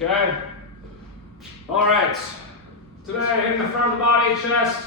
Okay? All right. Today, in the front of the body, chest,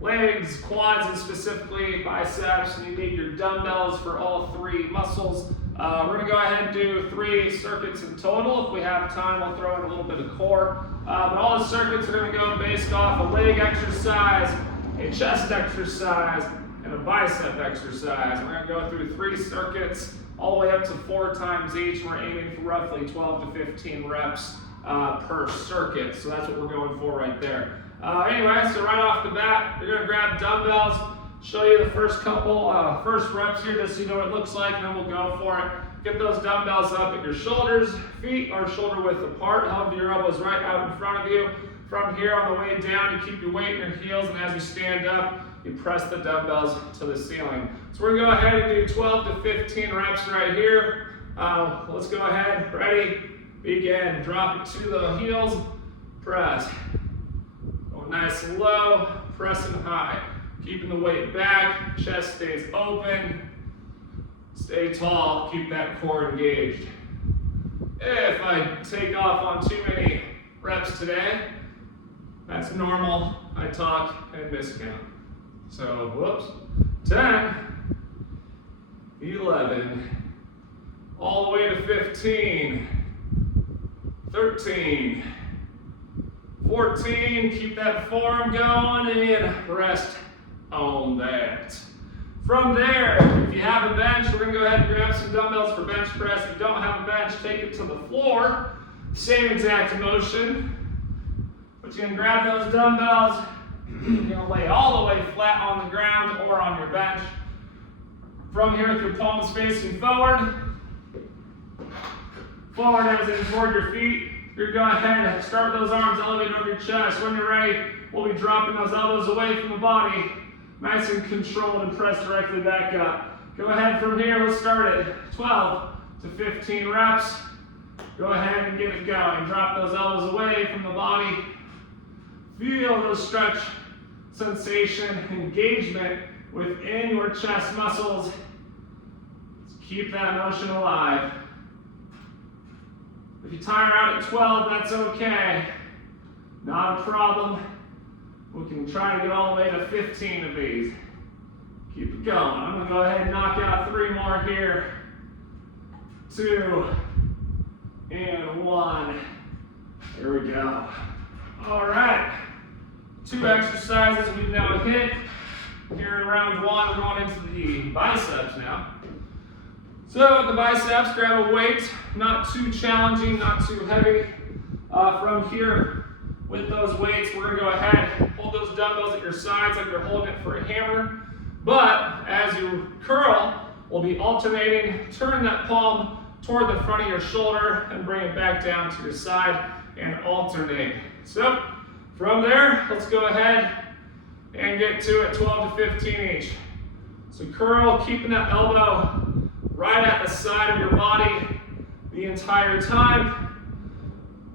legs, quads, and specifically biceps, you need your dumbbells for all three muscles. We're going to go ahead and do 3 circuits in total. If we have time, we'll throw in a little bit of core. But all the circuits are going to go based off a leg exercise, a chest exercise, and a bicep exercise. We're going to go through 3 circuits, all the way up to 4 times each. We're aiming for roughly 12 to 15 reps per circuit. So that's what we're going for right there. Anyway, so right off the bat, you're going to grab dumbbells, show you the first couple, first reps here just so you know what it looks like, and then we'll go for it. Get those dumbbells up at your shoulders, feet are shoulder width apart, however your elbows right out in front of you. From here on the way down, you keep your weight in your heels, and as you stand up, you press the dumbbells to the ceiling. So we're going to go ahead and do 12 to 15 reps right here. Let's go ahead, ready, begin. Drop it to the heels, press. Going nice and low, pressing high. Keeping the weight back, chest stays open. Stay tall, keep that core engaged. If I take off on too many reps today, that's normal. I talk and miscount. So, whoops. 10, 11, all the way to 15, 13, 14, keep that form going and rest on that. From there, if you have a bench, we're going to go ahead and grab some dumbbells for bench press. If you don't have a bench, take it to the floor. Same exact motion. But you can grab those dumbbells. You're going to lay all the way flat on the ground or on your bench. From here, with your palms facing forward. Forward as in toward your feet. You're going to go ahead and start those arms elevated over your chest. When you're ready, we'll be dropping those elbows away from the body. Nice and controlled and press directly back up. Go ahead from here, let's start it. 12 to 15 reps. Go ahead and get it going. Drop those elbows away from the body. Feel those stretch sensation, engagement within your chest muscles. Let's keep that motion alive. If you tire out at 12, that's okay. Not a problem. We can try to get all the way to 15 of these. Keep it going. I'm going to go ahead and knock out 3 more here. 2 and 1. There we go. All right. 2 exercises we've now hit. Here in round 1, we're going into the biceps now. So with the biceps, grab a weight. Not too challenging, not too heavy. From here, with those weights, we're going to go ahead, hold those dumbbells at your sides like you're holding it for a hammer. But as you curl, we'll be alternating. Turn that palm toward the front of your shoulder and bring it back down to your side and alternate. So from there, let's go ahead and get to it, 12 to 15 each. So curl, keeping that elbow right at the side of your body the entire time.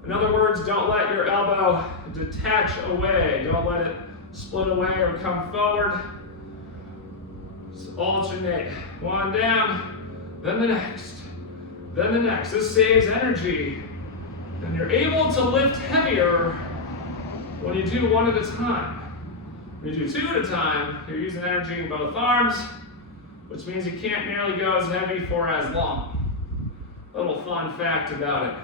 In other words, don't let your elbow detach away. Don't let it split away or come forward. Just alternate. 1 down, then the next, then the next. This saves energy. And you're able to lift heavier when you do 1 at a time. When you do 2 at a time, you're using energy in both arms, which means you can't nearly go as heavy for as long. Little fun fact about it.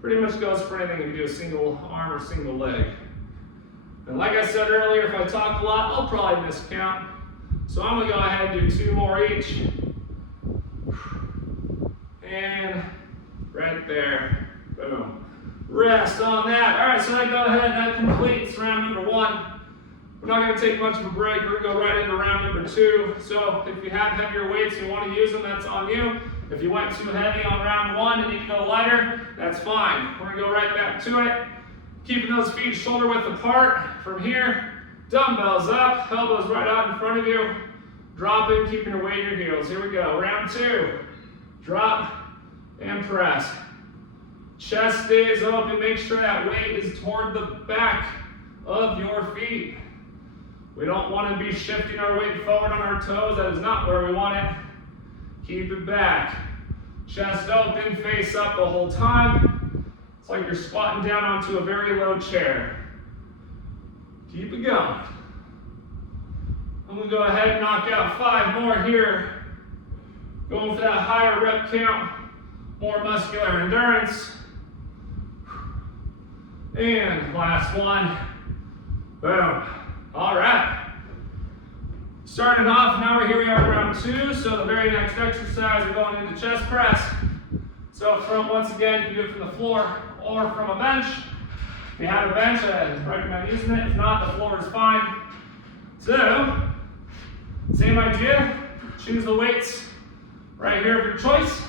Pretty much goes for anything if you do a single arm or single leg. And like I said earlier, if I talk a lot, I'll probably miscount. So I'm going to go ahead and do 2 more each. And right there. Boom. Rest on that. All right, so I go ahead and that completes round number 1. We're not going to take much of a break. We're going to go right into round number 2. So if you have heavier weights and you want to use them, that's on you. If you went too heavy on round 1 and you can go lighter, that's fine. We're going to go right back to it. Keeping those feet shoulder width apart. From here, dumbbells up, elbows right out in front of you. Dropping, keeping your weight in your heels. Here we go. Round 2. Drop and press. Chest stays open. Make sure that weight is toward the back of your feet. We don't want to be shifting our weight forward on our toes. That is not where we want it. Keep it back. Chest open, face up the whole time. It's like you're squatting down onto a very low chair. Keep it going. I'm gonna go ahead and knock out 5 more here. Going for that higher rep count, more muscular endurance. And last one. Boom. All right. Starting off, now we are round 2. So the very next exercise, we're going into chest press. So from, once again, you can do it from the floor or from a bench. If you have a bench, I recommend using it. If not, the floor is fine. So, same idea. Choose the weights right here of your choice.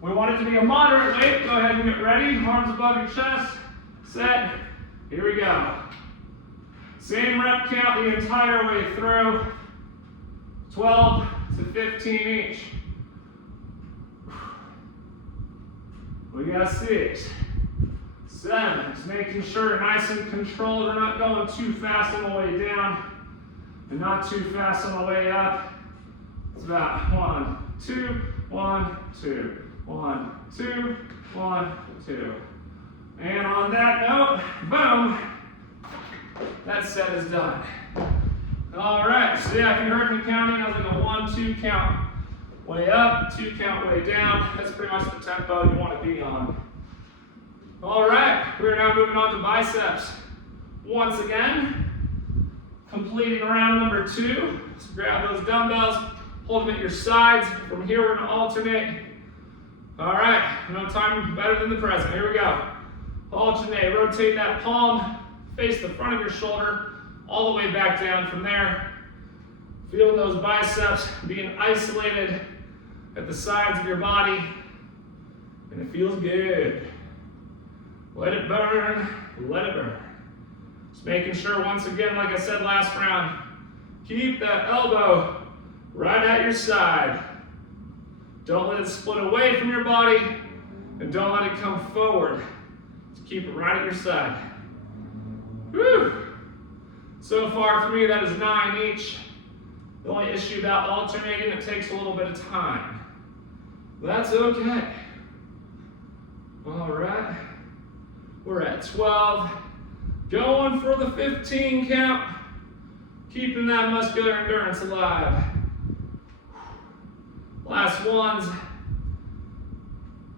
We want it to be a moderate weight. Go ahead and get ready. Arms above your chest. Set. Here we go. Same rep count the entire way through. 12 to 15 each. We got 6, 7. Just making sure you're nice and controlled. We're not going too fast on the way down and not too fast on the way up. It's about 1, 2, 1, 2, 1, 2, 1, 2. And on that note, boom, that set is done. All right, so yeah, if you heard me counting, I was like a 1, 2 count. Way up, 2 count way down. That's pretty much the tempo you want to be on. All right, we're now moving on to biceps. Once again, completing round number 2. So grab those dumbbells, hold them at your sides. From here, we're going to alternate. All right, no time better than the present. Here we go. Alternate, rotate that palm, face the front of your shoulder, all the way back down from there. Feel those biceps being isolated at the sides of your body, and it feels good. Let it burn, let it burn. Just making sure, once again, like I said last round, keep that elbow right at your side. Don't let it split away from your body, and don't let it come forward. Just keep it right at your side. Whew. So far for me, that is 9 each. The only issue about alternating, it takes a little bit of time. That's okay. All right. We're at 12. Going for the 15 count. Keeping that muscular endurance alive. Last ones.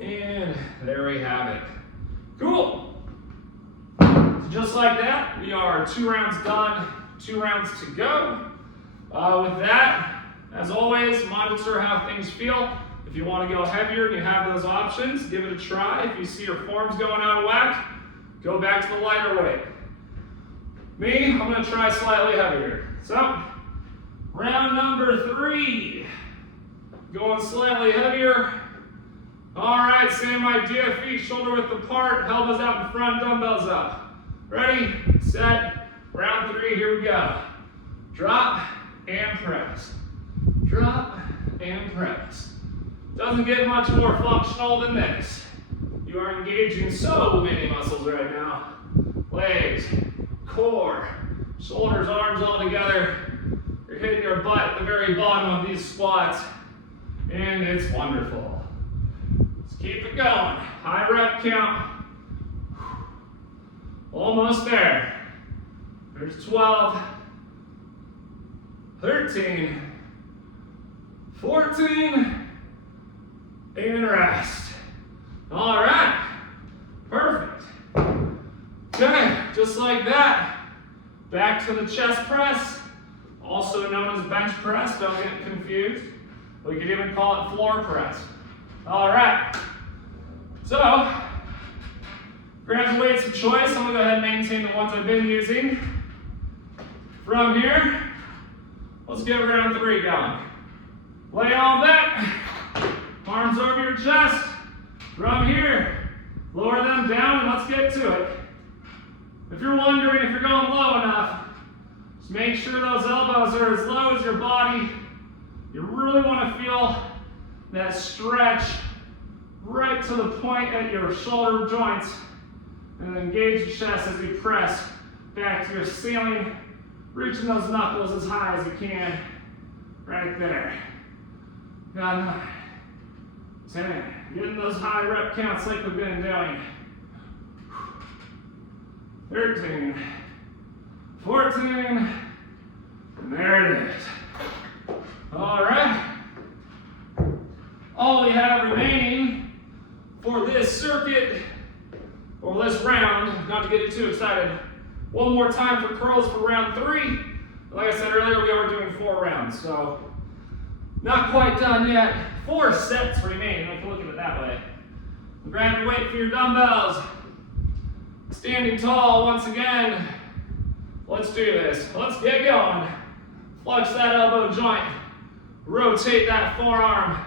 And there we have it. Cool. So just like that, we are 2 rounds done, 2 rounds to go. With that, as always, monitor how things feel. If you want to go heavier and you have those options, give it a try. If you see your forms going out of whack, go back to the lighter weight. Me, I'm going to try slightly heavier. So, round number 3. Going slightly heavier. All right, same idea. Feet shoulder width apart, elbows out in front, dumbbells up. Ready, set, round 3, here we go. Drop and press. Drop and press. Doesn't get much more functional than this. You are engaging so many muscles right now. Legs, core, shoulders, arms all together. You're hitting your butt at the very bottom of these squats, and it's wonderful. Let's keep it going. High rep count. Almost there. There's 12, 13, 14, and rest. All right, perfect. Okay, just like that. Back to the chest press, also known as bench press, don't get confused. We could even call it floor press. All right, so grab the weights of choice. I'm gonna go ahead and maintain the ones I've been using. From here, let's get round 3 going. Lay on back, arms over your chest. From here, lower them down and let's get to it. If you're wondering if you're going low enough, just make sure those elbows are as low as your body. You really want to feel that stretch right to the point at your shoulder joints, and then engage the chest as you press back to your ceiling, reaching those knuckles as high as you can, right there. Got 9, 10, getting those high rep counts like we've been doing. 13, 14, and there it is. All right. All we have remaining for this circuit, or this round, not to get you too excited, one more time for curls for round 3. Like I said earlier, we are doing 4 rounds, so not quite done yet. 4 sets remaining, if you look at it that way. Grab your weight for your dumbbells. Standing tall once again. Let's do this. Let's get going. Flex that elbow joint. Rotate that forearm.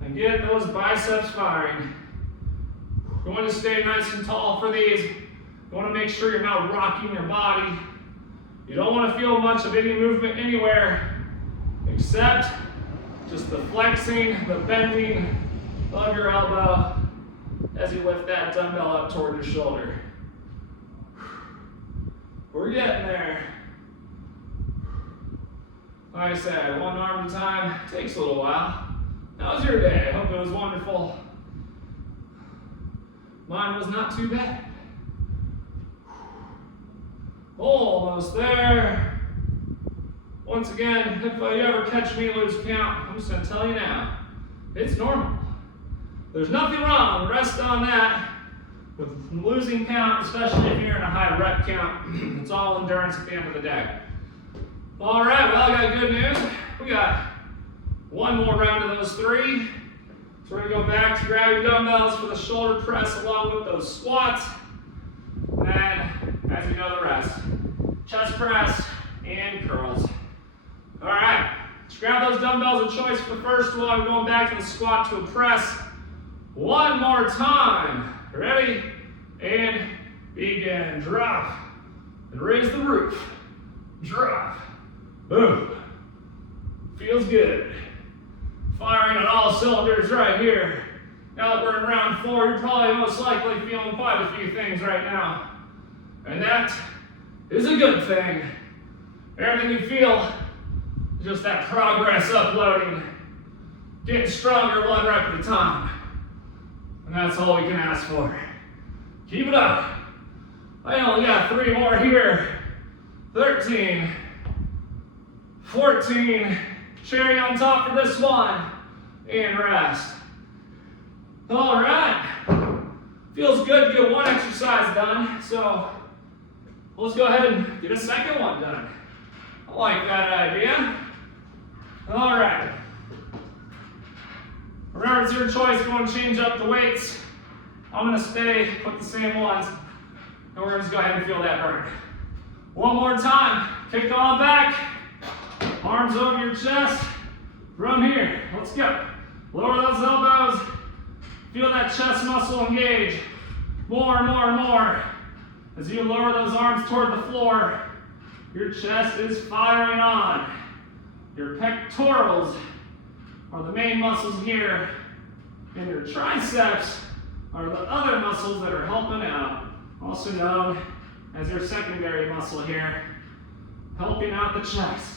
And get those biceps firing. You want to stay nice and tall for these. You want to make sure you're not rocking your body. You don't want to feel much of any movement anywhere except just the flexing, the bending of your elbow as you lift that dumbbell up toward your shoulder. We're getting there. Like I said, one arm at a time takes a little while. How was your day? I hope it was wonderful. Mine was not too bad. Almost there. Once again, if you ever catch me lose count, I'm just going to tell you now, it's normal. There's nothing wrong. Rest on that with losing count, especially if you're in a high rep count. It's all endurance at the end of the day. All right, well, I got good news. We got one more round of those 3. So we're going to go back to grab your dumbbells for the shoulder press along with those squats. And as you know the rest, chest press and curls. All right, let's grab those dumbbells of choice for the first one. Going back to the squat to a press. One more time. Ready? And begin. Drop. And raise the roof. Drop. Boom. Feels good. Firing on all cylinders right here. Now that we're in round 4, you're probably most likely feeling quite a few things right now. And that is a good thing. Everything you feel is just that progress uploading. Getting stronger one rep at a time. And that's all we can ask for. Keep it up. I only got 3 more here. 13, 14, cherry on top for this one, and rest. All right. Feels good to get one exercise done, so let's go ahead and get a second one done. I like that idea. All right. Remember, it's your choice if you want to change up the weights. I'm going to stay with the same ones, and we're going to just go ahead and feel that burn. One more time. Kick on back. Arms over your chest. From here, let's go. Lower those elbows. Feel that chest muscle engage. More and more and more. As you lower those arms toward the floor, your chest is firing on. Your pectorals are the main muscles here, and your triceps are the other muscles that are helping out, also known as your secondary muscle here, helping out the chest.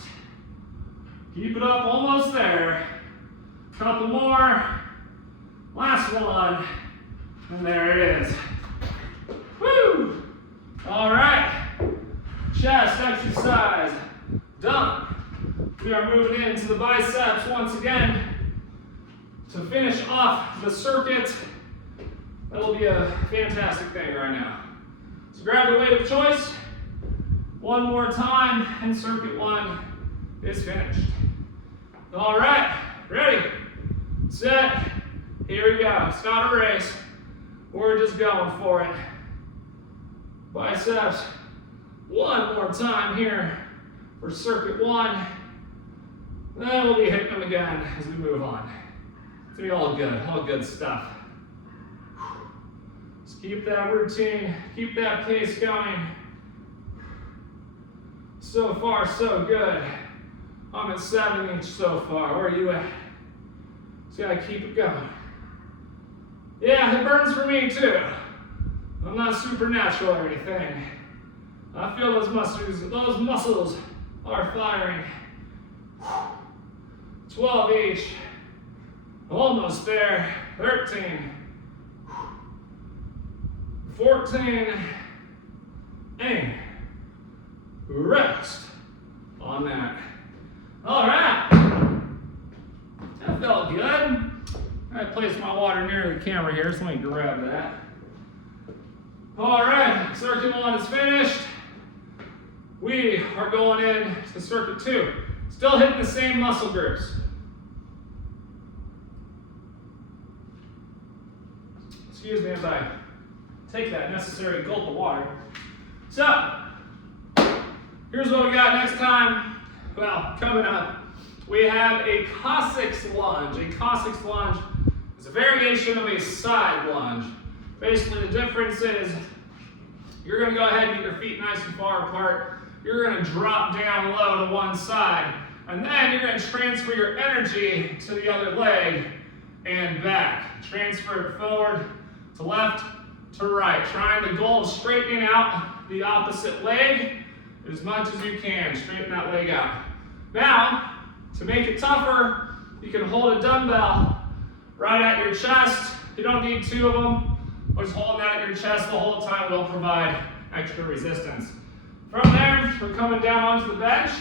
Keep it up, almost there. Couple more. Last one, and there it is. Woo! All right, chest exercise done. We are moving into the biceps once again to finish off the circuit. That'll be a fantastic thing right now. So grab your weight of choice. One more time, and circuit 1 is finished. All right, ready, set, here we go. It's not a race. We're just going for it. Biceps, one more time here for circuit 1. Then we'll be hitting them again as we move on. It's gonna be all good stuff. Just keep that routine, keep that pace going. So far, so good. I'm at 7 each so far. Where are you at? Just gotta keep it going. Yeah, it burns for me too. I'm not supernatural or anything. I feel those muscles are firing. 12 each. Almost there. 13. 14. and rest on that. All right, that felt good. I placed my water near the camera here, so let me grab that. All right, circuit 1 is finished. We are going in to circuit 2. Still hitting the same muscle groups. Excuse me as I take that necessary gulp of water. So, here's what we got next time. Well, coming up, we have a Cossacks lunge. A Cossacks lunge is a variation of a side lunge. Basically, the difference is you're going to go ahead and get your feet nice and far apart. You're going to drop down low to one side, and then you're going to transfer your energy to the other leg and back. Transfer it forward to left to right. Trying the goal of straightening out the opposite leg as much as you can. Straighten that leg out. Now, to make it tougher, you can hold a dumbbell right at your chest. You don't need 2 of them. Just holding that at your chest the whole time will provide extra resistance. From there, we're coming down onto the bench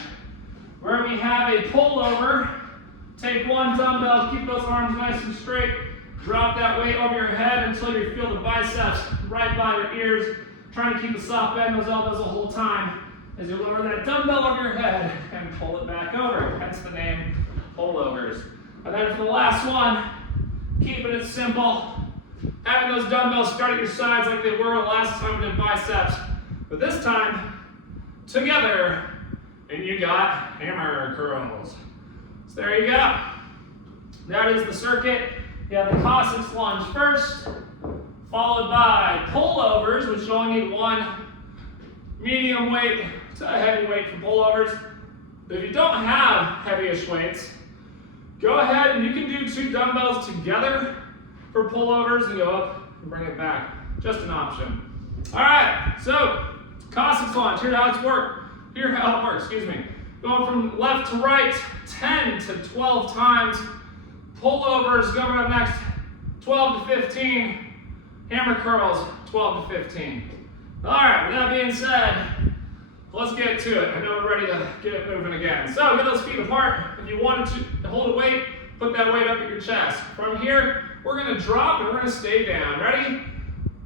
where we have a pullover. Take 1 dumbbell, keep those arms nice and straight. Drop that weight over your head until you feel the biceps right by your ears. Trying to keep a soft bend in those elbows the whole time as you lower that dumbbell over your head and pull it back over. Hence the name pullovers. And then for the last one, keeping it simple. Having those dumbbells start at your sides like they were the last time we did biceps. But this time, together, and you got hammer curls. So there you go. That is the circuit. You have the Cossacks lunge first, followed by pullovers, which you only need 1 medium weight to a heavy weight for pullovers. But if you don't have heavyish weights, go ahead and you can do 2 dumbbells together for pullovers and go up and bring it back. Just an option. All right, so Cossacks lunge. Here's how it works. Going from left to right 10 to 12 times. Pullovers coming up next, 12 to 15. Hammer curls, 12 to 15. All right, with that being said, let's get to it. I know we're ready to get it moving again. So get those feet apart. If you wanted to hold a weight, put that weight up at your chest. From here, we're going to drop and we're going to stay down. Ready?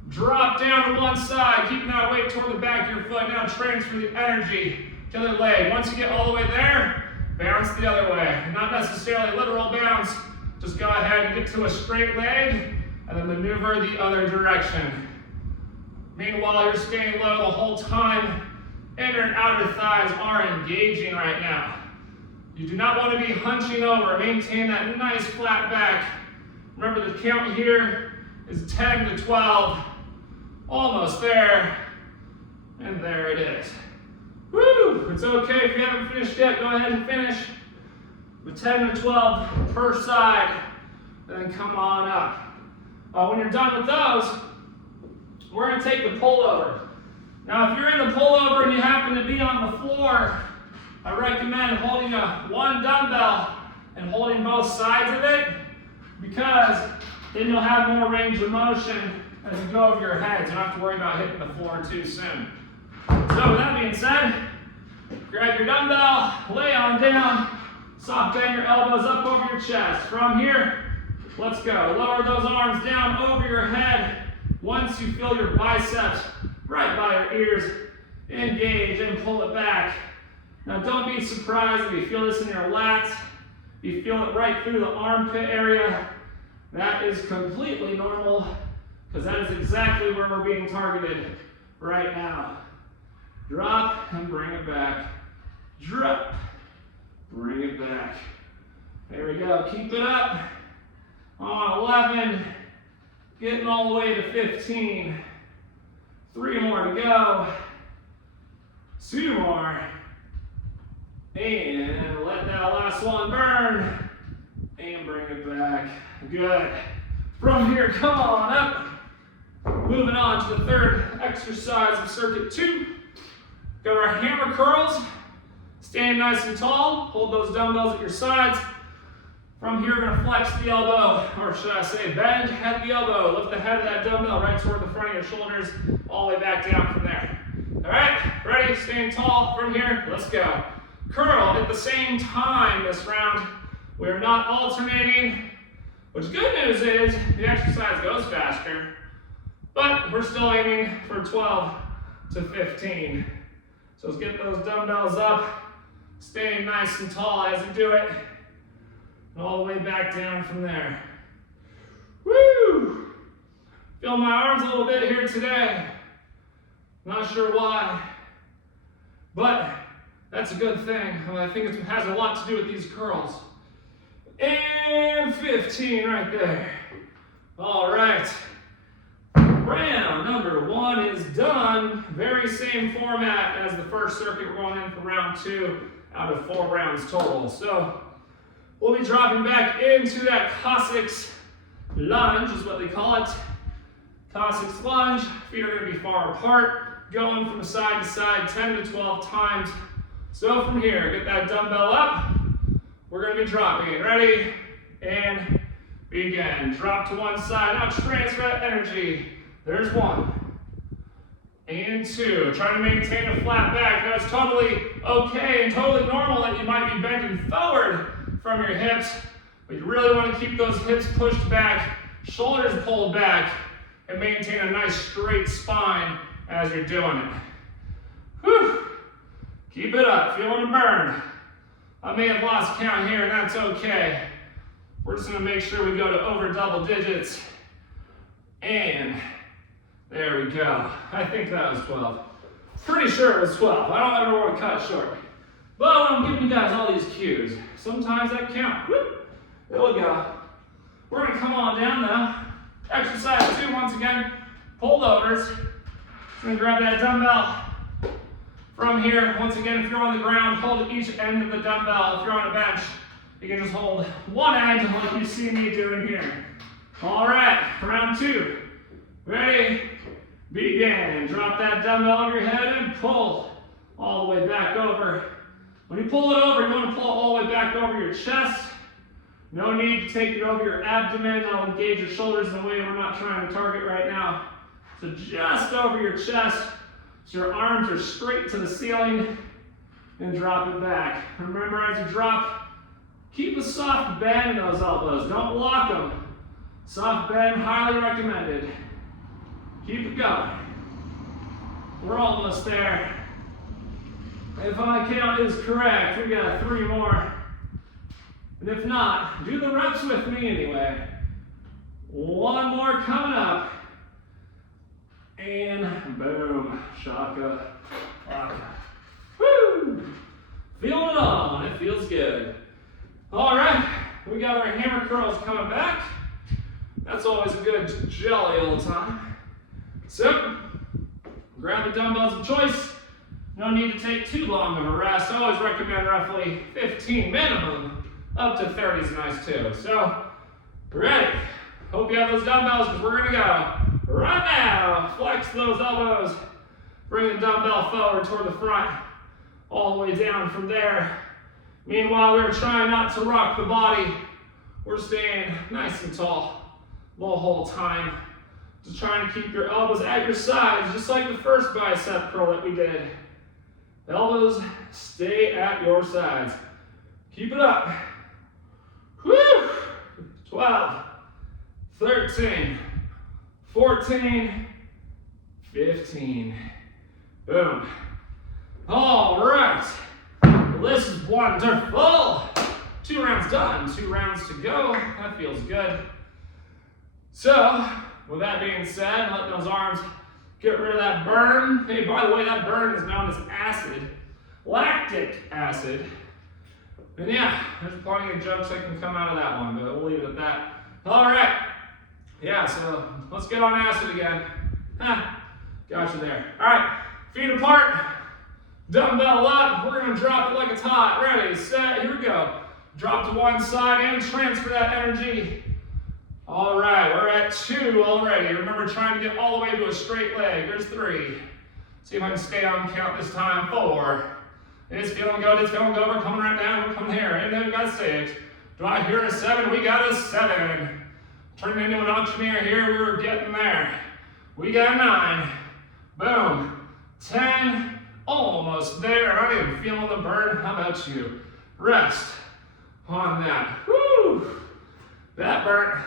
Drop down to one side, keeping that weight toward the back of your foot. Now transfer the energy to the other leg. Once you get all the way there, bounce the other way. Not necessarily literal bounce. Just go ahead and get to a straight leg and then maneuver the other direction. Meanwhile, you're staying low the whole time. Inner and outer thighs are engaging right now. You do not want to be hunching over. Maintain that nice flat back. Remember the count here is 10 to 12. Almost there. And there it is. Woo! It's okay if you haven't finished yet. Go ahead and finish with 10 to 12 per side. And then come on up. When you're done with those, we're going to take the pullover. Now, if you're in the pullover and you happen to be on the floor, I recommend holding one dumbbell and holding both sides of it, because then you'll have more range of motion as you go over your head. So you don't have to worry about hitting the floor too soon. So with that being said, grab your dumbbell, lay on down, soft bend your elbows up over your chest. From here, let's go. Lower those arms down over your head. Once you feel your biceps right by your ears, engage and pull it back. Now don't be surprised if you feel this in your lats, you feel it right through the armpit area. That is completely normal, because that is exactly where we're being targeted right now. Drop and bring it back. Drop, bring it back. There we go, keep it up. On 11, getting all the way to 15. 3 more to go. 2 more. And let that last one burn. And bring it back. Good. From here, come on up. Moving on to the third exercise of circuit 2. Got our hammer curls. Stand nice and tall. Hold those dumbbells at your sides. From here, we're going to flex the elbow, or should I say bend at the elbow. Lift the head of that dumbbell right toward the front of your shoulders, all the way back down from there. All right, ready, staying tall from here, let's go. Curl at the same time this round. We're not alternating, which good news is the exercise goes faster, but we're still aiming for 12 to 15. So let's get those dumbbells up, staying nice and tall as you do it, and all the way back down from there. Woo! Feel my arms a little bit here today. Not sure why, but that's a good thing. I think it has a lot to do with these curls. And 15 right there. All right. Round number 1 is done. Very same format as the first circuit. We're going in for round 2 out of 4 rounds total. So we'll be dropping back into that Cossacks lunge is what they call it. Cossacks lunge. Feet are going to be far apart, going from side to side 10 to 12 times. So from here, get that dumbbell up. We're going to be dropping. Ready? And begin. Drop to one side. Now transfer that energy. There's 1. And 2. Try to maintain a flat back. Now it's totally okay and totally normal that you might be bending forward from your hips, but you really want to keep those hips pushed back, shoulders pulled back, and maintain a nice straight spine as you're doing it. Whew. Keep it up. Feeling the burn. I may have lost count here, and that's okay. We're just going to make sure we go to over double digits. And there we go. I think that was 12. Pretty sure it was 12. I don't ever want to cut short. But I'm giving you guys all these cues. Sometimes that count. Whoop. There we go. We're going to come on down now. Exercise 2 once again. Pulled overs. Going to grab that dumbbell. From here, once again, if you're on the ground, hold each end of the dumbbell. If you're on a bench, you can just hold one end like you see me doing here. All right, round 2. Ready? Begin. Drop that dumbbell over your head and pull all the way back over. When you pull it over, you want to pull it all the way back over your chest. No need to take it over your abdomen. That'll engage your shoulders in a way we're not trying to target right now. So just over your chest. So your arms are straight to the ceiling and drop it back. Remember, as you drop, keep a soft bend in those elbows. Don't lock them. Soft bend, highly recommended. Keep it going. We're almost there. If my count is correct, we got 3 more. And if not, do the reps with me anyway. 1 more coming up. And boom, shaka, laka. Woo! Feeling it all, it feels good. All right, we got our hammer curls coming back. That's always a good jelly all the time. So, grab the dumbbells of choice. No need to take too long of a rest. I always recommend roughly 15 minimum. Up to 30 is nice too. So, ready. Hope you have those dumbbells because we're gonna go right now. Flex those elbows. Bring the dumbbell forward toward the front. All the way down from there. Meanwhile, we're trying not to rock the body. We're staying nice and tall the whole time. Just trying to keep your elbows at your sides, just like the first bicep curl that we did. Elbows stay at your sides. Keep it up. Whew. 12, 13, 14, 15. Boom. All right. Well, this is wonderful. 2 rounds done, 2 rounds to go. That feels good. So, with that being said, let those arms get rid of that burn. Hey, by the way, that burn is known as acid, lactic acid. And yeah, there's plenty of jokes that can come out of that one, but we'll leave it at that. All right. Yeah, so let's get on acid again. Got you there. All right, feet apart, dumbbell up. We're gonna drop it like it's hot. Ready, set, here we go. Drop to one side and transfer that energy. All right, we're at 2 already. Remember, trying to get all the way to a straight leg. There's 3. See if I can stay on count this time. 4. It's feeling good, it's feeling good. We're coming right down, we're coming here. And then we got 6. Do I hear a 7? We got a 7. Turning into an auctioneer here, we were getting there. We got 9. Boom. 10, almost there. I am feeling the burn. How about you? Rest on that. Woo! That burnt.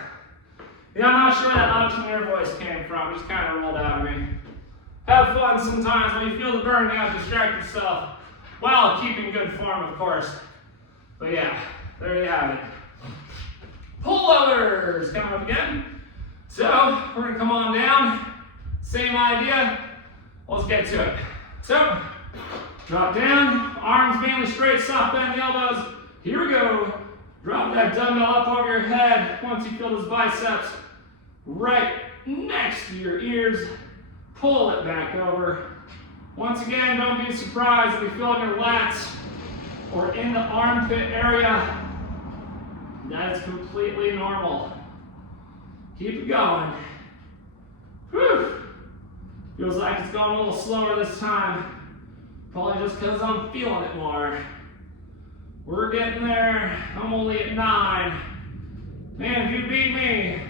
Yeah, I'm not sure where that entrepreneur voice came from. It just kind of rolled out of me. Have fun sometimes. When you feel the burn, you have to distract yourself while keeping good form, of course. But yeah, there you have it. Pullovers coming up again. So we're gonna come on down. Same idea. Let's get to it. So drop down, arms mainly straight, soft bend the elbows. Here we go. Drop that dumbbell up over your head. Once you feel those biceps right next to your ears, pull it back over. Once again, don't be surprised if you feel in your lats or in the armpit area. That is completely normal. Keep it going. Whew. Feels like it's going a little slower this time. Probably just because I'm feeling it more. We're getting there. I'm only at 9. Man, if you beat me,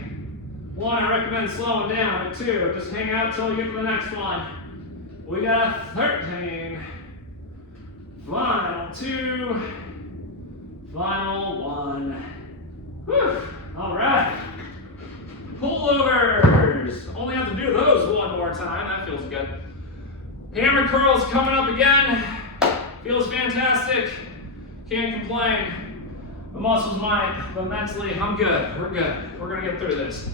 1, I recommend slowing down. But 2, just hang out till we get to the next one. We got a 13. Final 2. Final 1. Whew. All right. Pullovers. Only have to do those one more time. That feels good. Hammer curls coming up again. Feels fantastic. Can't complain. The muscles might, but mentally, I'm good. We're good. We're gonna get through this.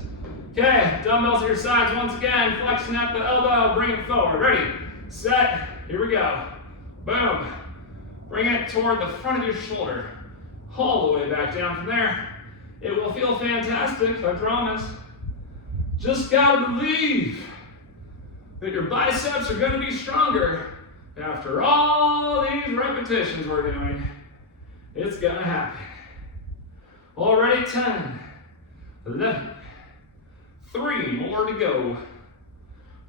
Okay, dumbbells at your sides once again. Flexing at the elbow, bring it forward. Ready, set, here we go. Boom. Bring it toward the front of your shoulder. All the way back down from there. It will feel fantastic, I promise. Just gotta believe that your biceps are gonna be stronger after all these repetitions we're doing. It's gonna happen. Already 10, 11, 3 more to go.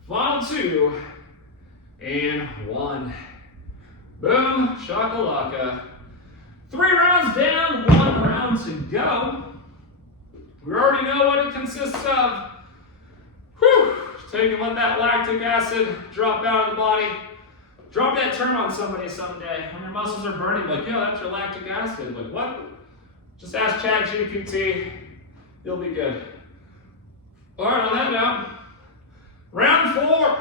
Final 2, and 1. Boom, shakalaka. 3 rounds down, 1 round to go. We already know what it consists of. Whew, take and let that lactic acid drop out of the body. Drop that term on somebody someday. When your muscles are burning, like, yo, that's your lactic acid. Like, what? Just ask ChatGPT. You'll be good. All right, on that note, round 4.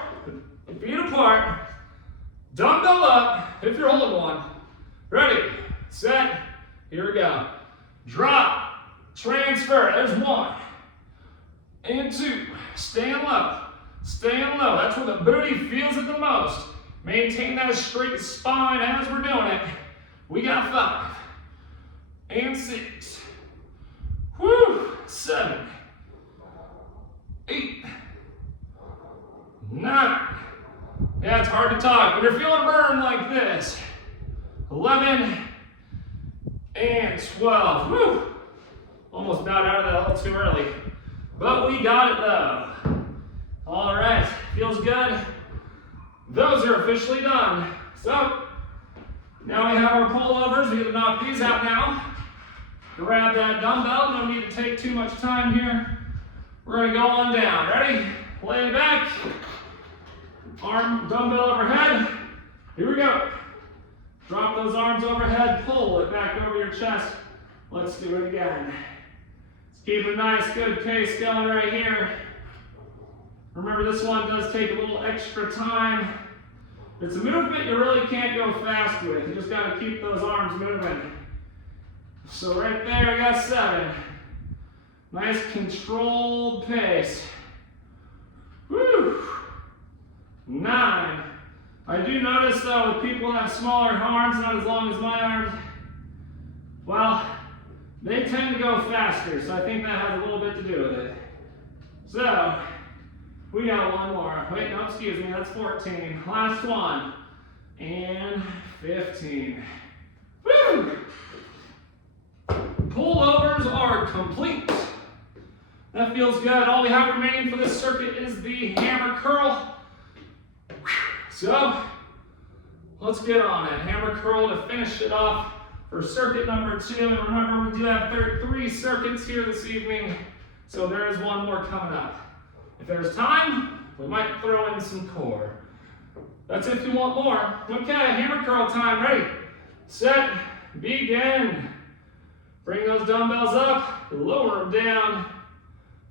Feet apart. Dumbbell up if you're holding one. Ready, set, here we go. Drop, transfer. There's 1 and 2. Staying low. Staying low. That's where the booty feels it the most. Maintain that straight spine as we're doing it. We got 5 and 6. Whew. 7, 8, 9. Yeah, it's hard to talk. When you're feeling burn like this. 11 and 12. Whew. Almost bowed out of that a little too early. But we got it though. All right, feels good. Those are officially done. So, now we have our pullovers. We get to knock these out now. Grab that dumbbell. No need to take too much time here. We're gonna go on down. Ready? Lay it back. Arm, dumbbell overhead. Here we go. Drop those arms overhead. Pull it back over your chest. Let's do it again. Let's keep a nice, good pace going right here. Remember, this one does take a little extra time. It's a movement you really can't go fast with. You just got to keep those arms moving. So right there, I got 7. Nice controlled pace. Whew. 9. I do notice though, with people that have smaller arms, not as long as my arms, well, they tend to go faster. So I think that has a little bit to do with it. So, we got 1 more. Wait, no, excuse me, that's 14. Last one. And 15. Woo! Pullovers are complete. That feels good. All we have remaining for this circuit is the hammer curl. So, let's get on it. Hammer curl to finish it off for circuit number 2. And remember, we do have 3 circuits here this evening. So there is 1 more coming up. If there's time, we might throw in some core. That's if you want more. Okay, hammer curl time. Ready, set, begin. Bring those dumbbells up, lower them down.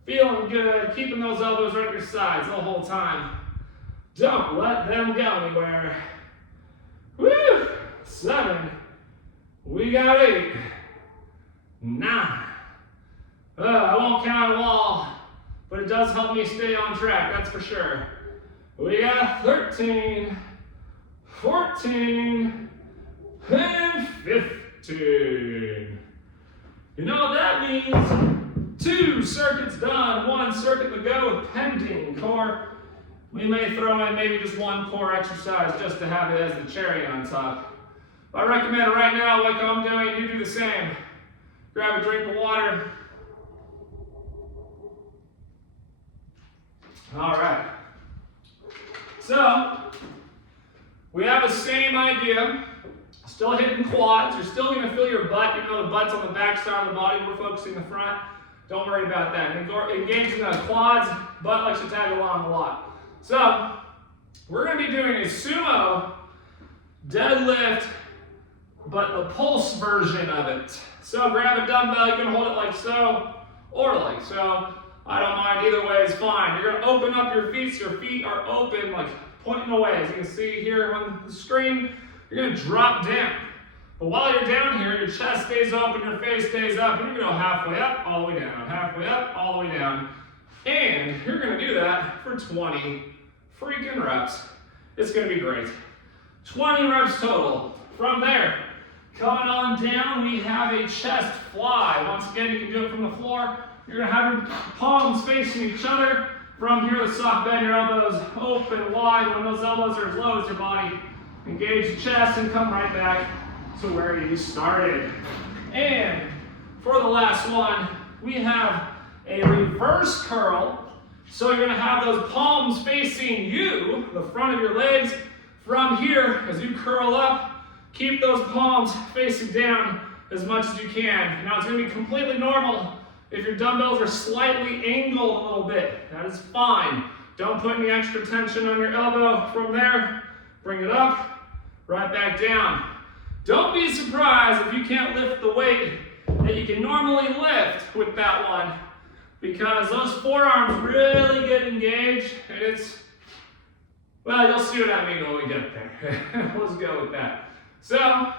Feeling good, keeping those elbows right at your sides the whole time. Don't let them go anywhere. Woo! 7. We got 8. 9. I won't count them all, but it does help me stay on track, that's for sure. We got 13, 14, and 15. You know what that means? 2 circuits done, 1 circuit to go with pending core. We may throw in maybe just 1 core exercise just to have it as the cherry on top. I recommend it right now, like I'm doing, you do the same. Grab a drink of water. All right. So, we have the same idea. Still hitting quads. You're still going to feel your butt. You know the butt's on the back side of the body. We're focusing the front. Don't worry about that. Engaging the quads. Butt likes to tag along a lot. So, we're going to be doing a sumo deadlift, but the pulse version of it. So, grab a dumbbell. You can hold it like so or like so. I don't mind. Either way is fine. You're going to open up your feet so your feet are open, like pointing away. As you can see here on the screen, you're going to drop down. But while you're down here, your chest stays open, your face stays up, and you're going to go halfway up, all the way down, halfway up, all the way down. And you're going to do that for 20 freaking reps. It's going to be great. 20 reps total. From there, coming on down, we have a chest fly. Once again, you can do it from the floor. You're going to have your palms facing each other. From here, the soft bend, your elbows open wide. When those elbows are as low as your body, engage the chest and come right back to where you started. And for the last one, we have a reverse curl. So you're going to have those palms facing you, the front of your legs. From here, as you curl up, keep those palms facing down as much as you can. Now, it's going to be completely normal if your dumbbells are slightly angled a little bit. That is fine. Don't put any extra tension on your elbow. From there, bring it up, right back down. Don't be surprised if you can't lift the weight that you can normally lift with that one, because those forearms really get engaged, and it's, well, you'll see what I mean when we get there. Let's go with that. So,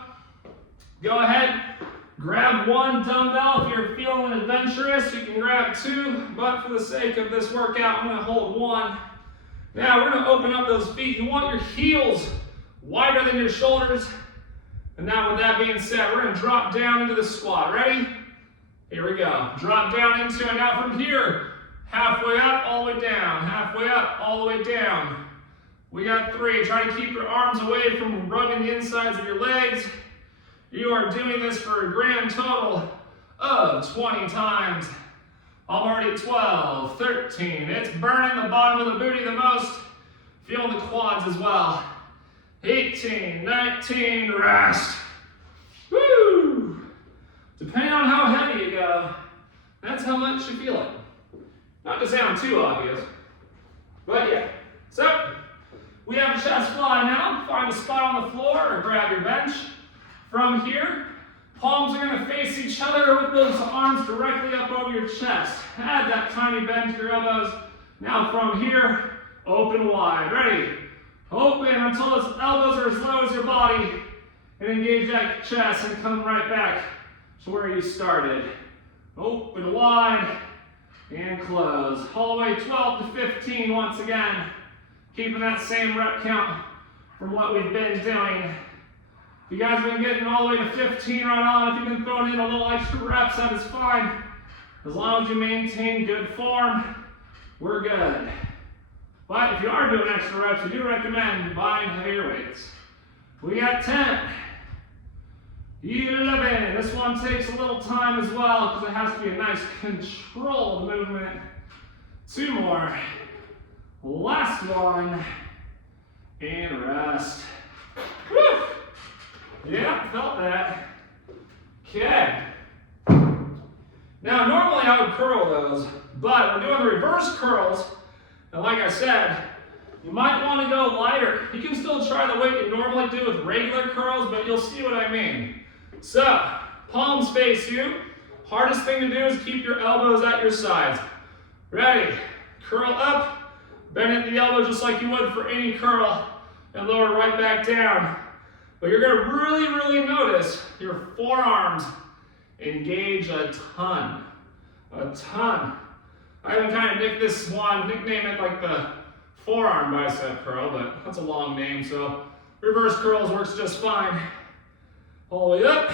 go ahead, grab 1 dumbbell. If you're feeling adventurous, you can grab 2, but for the sake of this workout, I'm going to hold 1. Now, we're going to open up those feet. You want your heels wider than your shoulders. And now, with that being said, we're going to drop down into the squat. Ready? Here we go. Drop down into it. Now from here, halfway up, all the way down. Halfway up, all the way down. We got 3. Try to keep your arms away from rubbing the insides of your legs. You are doing this for a grand total of 20 times. I'm already at 12, 13. It's burning the bottom of the booty the most. Feel the quads as well. 18, 19, rest. Woo! Depending on how heavy you go, that's how much you feel it. Not to sound too obvious, but yeah. So, we have a chest fly now. Find a spot on the floor or grab your bench. From here, palms are going to face each other with those arms directly up over your chest. Add that tiny bend to your elbows. Now from here, open wide. Ready? Open until those elbows are as low as your body, and engage that chest and come right back to where you started. Open wide and close. All the way 12 to 15 once again. Keeping that same rep count from what we've been doing. If you guys have been getting all the way to 15 right on, if you've been throwing in a little extra reps, that is fine. As long as you maintain good form, we're good. But if you are doing extra reps, I do recommend buying heavier weights. We got 10, 11. This one takes a little time as well because it has to be a nice controlled movement. 2 more. Last one. And rest. Woo! Yeah, felt that. Okay. Now, normally I would curl those, but we're doing the reverse curls. And like I said, You might want to go lighter. You can still try the weight you normally do with regular curls, but you'll see what I mean. So, palms face you. Hardest thing to do is keep your elbows at your sides. Ready? Curl up, bend at the elbow just like you would for any curl, and lower right back down. But you're going to really notice your forearms engage a ton. A ton. I even kind of nickname it like the forearm bicep curl, but that's a long name, so reverse curls works just fine. All the way up,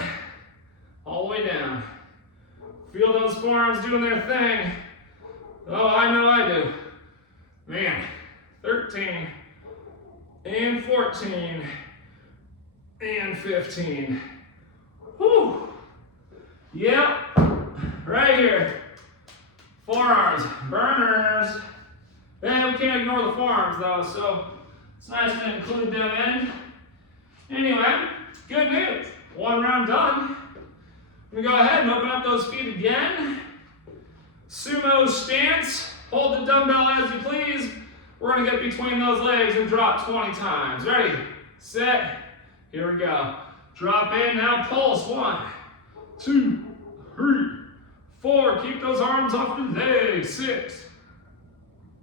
all the way down. Feel those forearms doing their thing. Oh, I know I do. Man, 13, and 14, and 15. Whew. Yep, right here. Forearms, burners. And we can't ignore the forearms though, so it's nice to include them in. Anyway, good news. One round done. We go ahead and open up those feet again. Sumo stance. Hold the dumbbell as you please. We're gonna get between those legs and drop 20 times. Ready, set, here we go. Drop in, now pulse. 1, 2, 3, 4. Keep those arms off the legs. 6,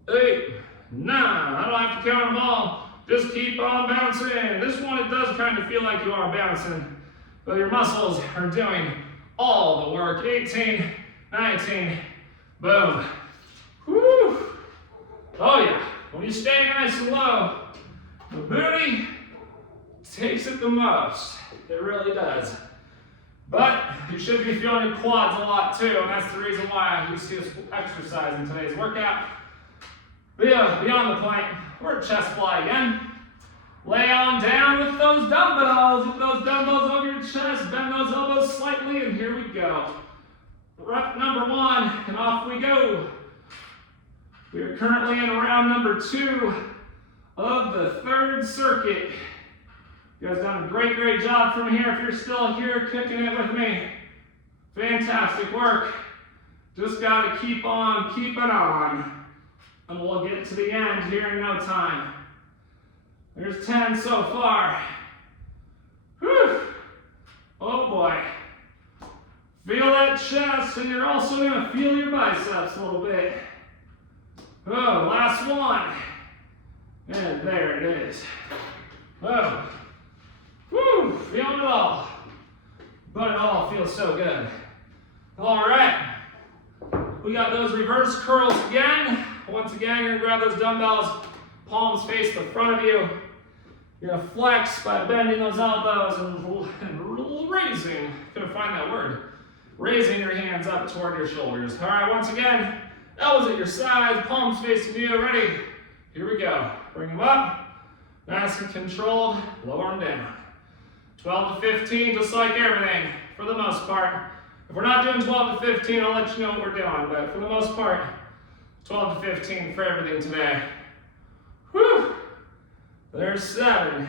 8, 9. I don't have to count them all. Just keep on bouncing. This one, it does kind of feel like you are bouncing, but your muscles are doing all the work. 18, 19, boom. Woo! Oh yeah, when you stay nice and low, the booty takes it the most. It really does. But you should be feeling your quads a lot too, and that's the reason why you see us exercise in today's workout. But yeah, beyond the point, we're at chest fly again. Lay on down with those dumbbells. With those dumbbells over your chest, bend those elbows slightly, and here we go. Rep number 1, and off we go. We are currently in round number 2 of the 3rd circuit. You guys done a great job from here. If you're still here kicking it with me, fantastic work. Just got to keep on keeping on, and we'll get to the end here in no time. There's 10 so far. Whew. Oh boy. Feel that chest, and you're also going to feel your biceps a little bit. Oh, last one. And there it is. Oh. Whew, feeling it all. But it all feels so good. All right. We got those reverse curls again. Once again, you're going to grab those dumbbells, palms face the front of you. You're going to flex by bending those elbows and raising. Couldn't find that word. Raising your hands up toward your shoulders. All right, once again, elbows at your sides, palms facing you. Ready? Here we go. Bring them up. Nice and controlled. Lower them down. 12 to 15, just like everything, for the most part. If we're not doing 12 to 15, I'll let you know what we're doing. But for the most part, 12 to 15 for everything today. Whew. There's 7.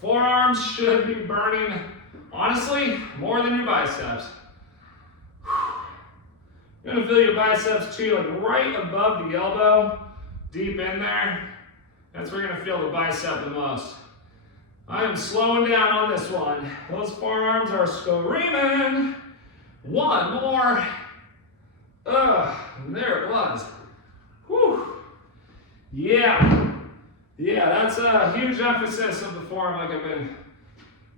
Forearms should be burning, honestly, more than your biceps. You're gonna feel your biceps too, like right above the elbow, deep in there. That's where you're gonna feel the bicep the most. I am slowing down on this one. Those forearms are screaming. 1 more. And there it was. Whew. Yeah, that's a huge emphasis of the form like I've been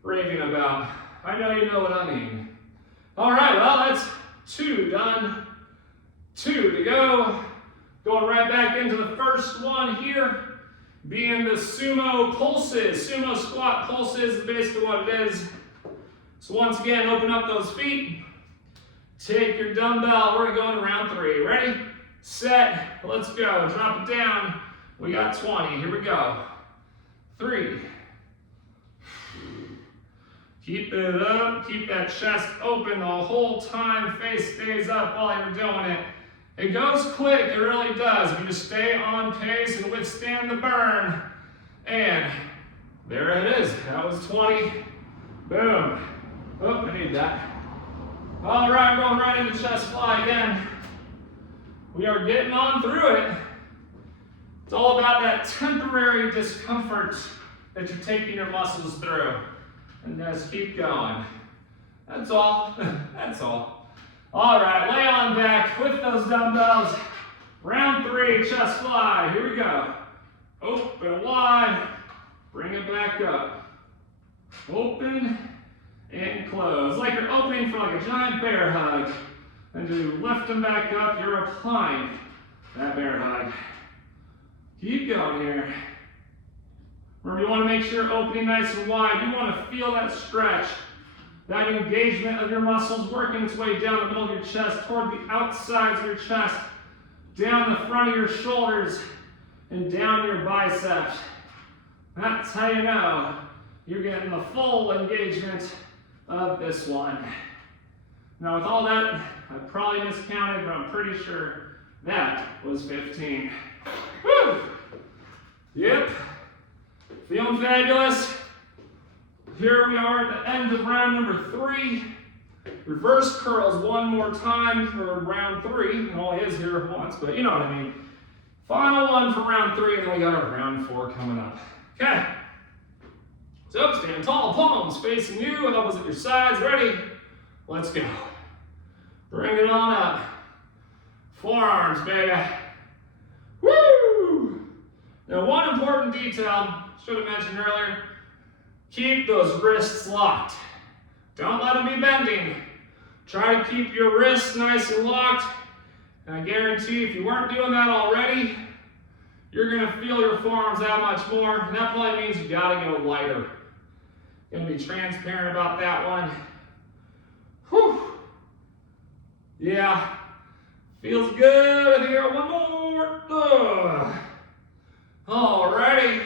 raving about. I know you know what I mean. All right, well, that's 2 done. 2 to go. Going right back into the first one here, being the sumo pulses. Sumo squat pulses is basically what it is. So once again, open up those feet. Take your dumbbell. We're going to go into round 3. Ready, set, let's go. Drop it down. We got 20. Here we go. 3. Keep it up. Keep that chest open the whole time. Face stays up while you're doing it. It goes quick. It really does. If you just stay on pace and withstand the burn. And there it is. That was 20. Boom. Oh, I need that. All right, going right into chest fly again. We are getting on through it. It's all about that temporary discomfort that you're taking your muscles through. And just keep going. That's all. That's all. All right, lay on back with those dumbbells. Round 3, chest fly. Here we go. Open wide. Bring it back up. Open and close. Like you're opening for like a giant bear hug. And you lift them back up, you're applying that bear hug. Keep going here. Remember, you want to make sure you're opening nice and wide. You want to feel that stretch, that engagement of your muscles working its way down the middle of your chest, toward the outsides of your chest, down the front of your shoulders, and down your biceps. That's how you know you're getting the full engagement of this one. Now with all that, I probably miscounted, but I'm pretty sure that was 15. Woo! Yep. Feeling fabulous. Here we are at the end of round number 3. Reverse curls one more time for round 3. It only is here once, but you know what I mean. Final one for round 3, and then we got our round 4 coming up. Okay. So stand tall, palms facing you, elbows at your sides. Ready? Let's go. Bring it on up. Forearms, baby. Woo! Now, one important detail, should have mentioned earlier, keep those wrists locked. Don't let them be bending. Try to keep your wrists nice and locked. And I guarantee if you weren't doing that already, you're gonna feel your forearms that much more. And that probably means you gotta go lighter. Gonna be transparent about that one. Whew. Yeah, feels good here. One more. Alrighty,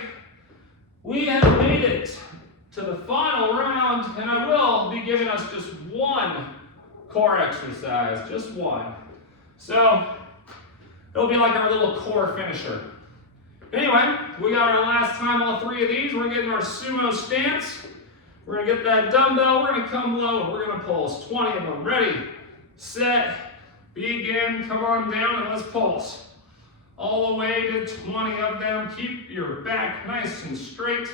we have made it to the final round, and I will be giving us just one core exercise, just one. So it'll be like our little core finisher. Anyway, we got our last time all 3 of these. We're getting our sumo stance. We're gonna get that dumbbell. We're gonna come low and we're gonna pulse. 20 of them. Ready, set, begin. Come on down and let's pulse. All the way to 20 of them. Keep your back nice and straight.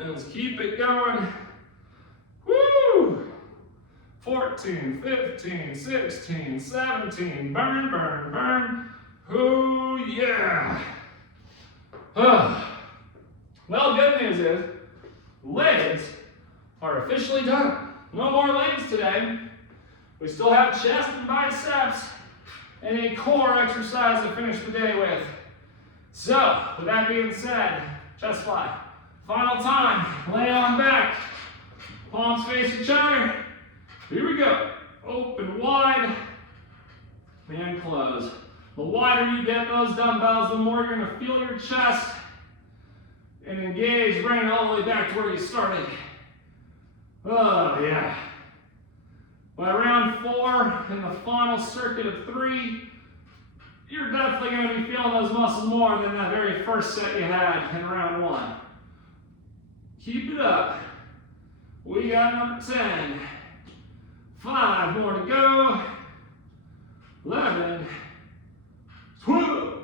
And let's keep it going. Woo! 14, 15, 16, 17. Burn, burn, burn. Ooh, yeah. Well, good news is, legs are officially done. No more legs today. We still have chest and biceps and a core exercise to finish the day with. So, with that being said, chest fly. Final time, lay on back. Palms face each other. Here we go. Open wide and close. The wider you get those dumbbells, the more you're gonna feel your chest and engage, bring it all the way back to where you started. Oh, yeah. By round 4, in the final circuit of 3, you're definitely gonna be feeling those muscles more than that very first set you had in round 1. Keep it up. We got number 10. 5 more to go. 11. 12.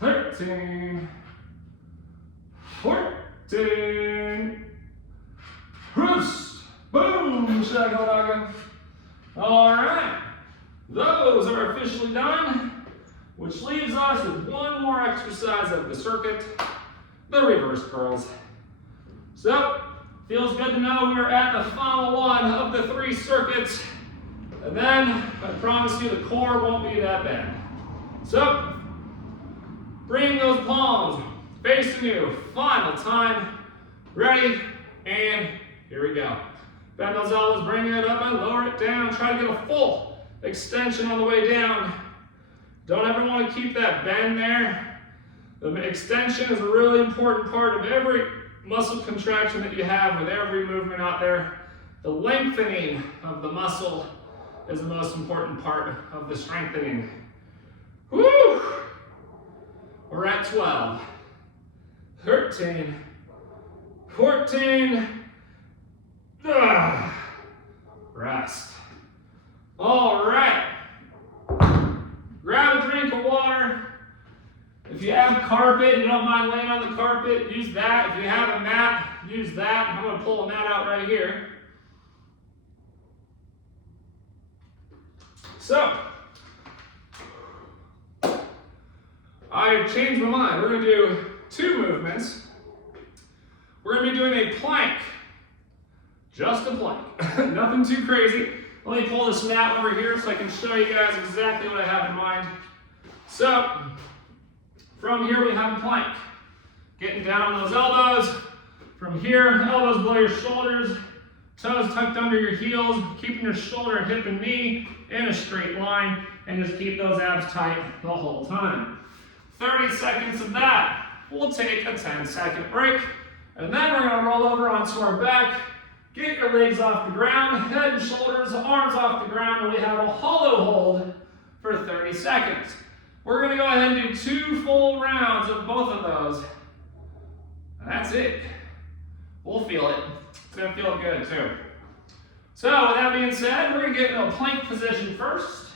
13. 14. Whoosh. Boom. Shakalaka. All right. Those are officially done, which leaves us with one more exercise of the circuit, the reverse curls. So, feels good to know we're at the final one of the 3 circuits. And then, I promise you, the core won't be that bad. So, bring those palms facing you. Final time. Ready, and here we go. Bend those elbows, bring it up and lower it down. Try to get a full extension on the way down. Don't ever want to keep that bend there. The extension is a really important part of every muscle contraction that you have with every movement out there. The lengthening of the muscle is the most important part of the strengthening. Woo! We're at 12, 13, 14, rest. All right. Grab a drink of water. you have carpet and you don't mind laying on the carpet, use that. If you have a mat, use that. I'm going to pull a mat out right here. So, I changed my mind. We're going to do 2 movements. We're going to be doing a plank. Just a plank. Nothing too crazy. Let me pull this mat over here so I can show you guys exactly what I have in mind. So, from here we have a plank. Getting down on those elbows. From here, elbows below your shoulders, toes tucked under your heels, keeping your shoulder, hip, and knee in a straight line, and just keep those abs tight the whole time. 30 seconds of that. We'll take a 10-second break, and then we're going to roll over onto our back. Get your legs off the ground, head and shoulders, arms off the ground, and we have a hollow hold for 30 seconds. We're going to go ahead and do 2 full rounds of both of those. And that's it. We'll feel it. It's going to feel good too. So with that being said, we're going to get into a plank position first.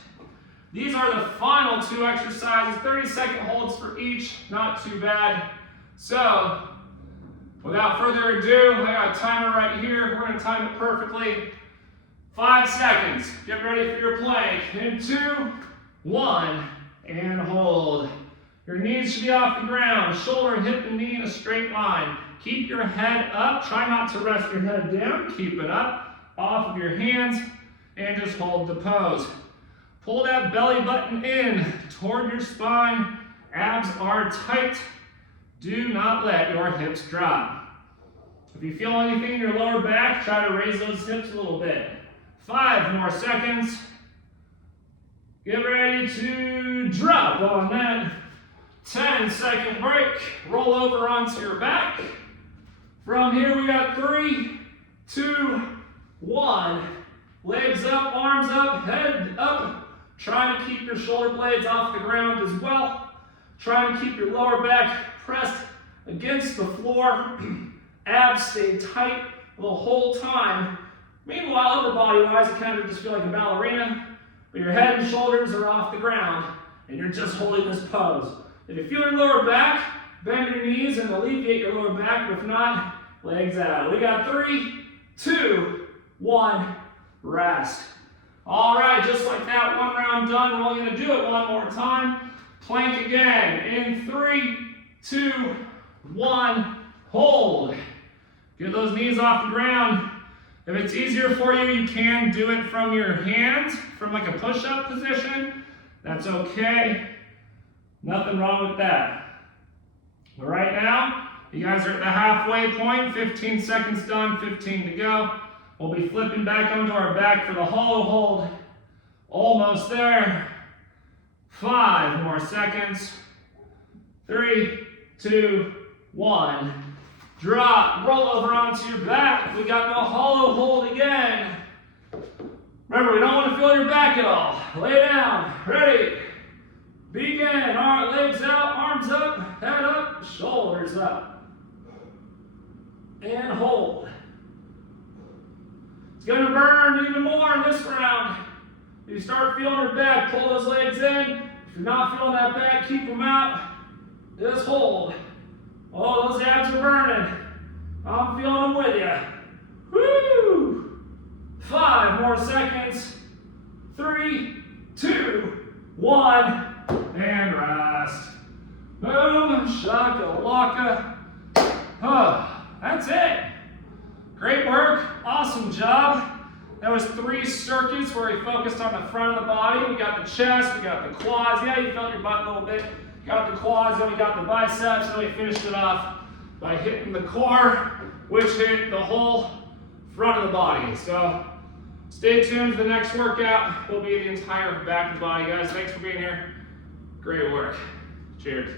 These are the final 2 exercises, 30-second holds for each, not too bad. So, without further ado, I got a timer right here. We're going to time it perfectly. 5 seconds. Get ready for your plank. In 2, 1, and hold. Your knees should be off the ground. Shoulder, hip, and knee in a straight line. Keep your head up. Try not to rest your head down. Keep it up. Off of your hands. And just hold the pose. Pull that belly button in toward your spine. Abs are tight. Do not let your hips drop. If you feel anything in your lower back, try to raise those hips a little bit. 5 more seconds. Get ready to drop on that. 10-second break. Roll over onto your back. From here we got 3, 2, 1. Legs up, arms up, head up. Try to keep your shoulder blades off the ground as well. Try and keep your lower back pressed against the floor. Abs stay tight the whole time. Meanwhile, upper body-wise, you kind of just feel like a ballerina, but your head and shoulders are off the ground, and you're just holding this pose. If you feel your lower back, bend your knees and alleviate your lower back. If not, legs out. We got 3, 2, 1, rest. All right, just like that, 1 round done. We're only going to do it 1 more time. Plank again. In 3, 2, 1, hold. Get those knees off the ground. If it's easier for you, you can do it from your hands, from like a push-up position. That's okay. Nothing wrong with that. But right now, you guys are at the halfway point. 15 seconds done, 15 to go. We'll be flipping back onto our back for the hollow hold. Almost there. 5 more seconds. 3, 2, 1. Drop, roll over onto your back. We got the hollow hold again. Remember, we don't want to feel your back at all. Lay down, ready. Begin, all right, legs out, arms up, head up, shoulders up. And hold. It's gonna burn even more in this round. If you start feeling your back, pull those legs in. If you're not feeling that back, keep them out. Just hold. Oh, those abs are burning. I'm feeling them with you. Woo! 5 more seconds. 3, 2, 1, and rest. Boom, shakalaka. Oh, that's it. Great work, awesome job. That was 3 circuits where we focused on the front of the body. We got the chest, we got the quads. Yeah, you felt your butt a little bit. Got the quads, then we got the biceps, and we finished it off by hitting the core, which hit the whole front of the body. So stay tuned for the next workout. Will be the entire back of the body, guys. Thanks for being here. Great work. Cheers.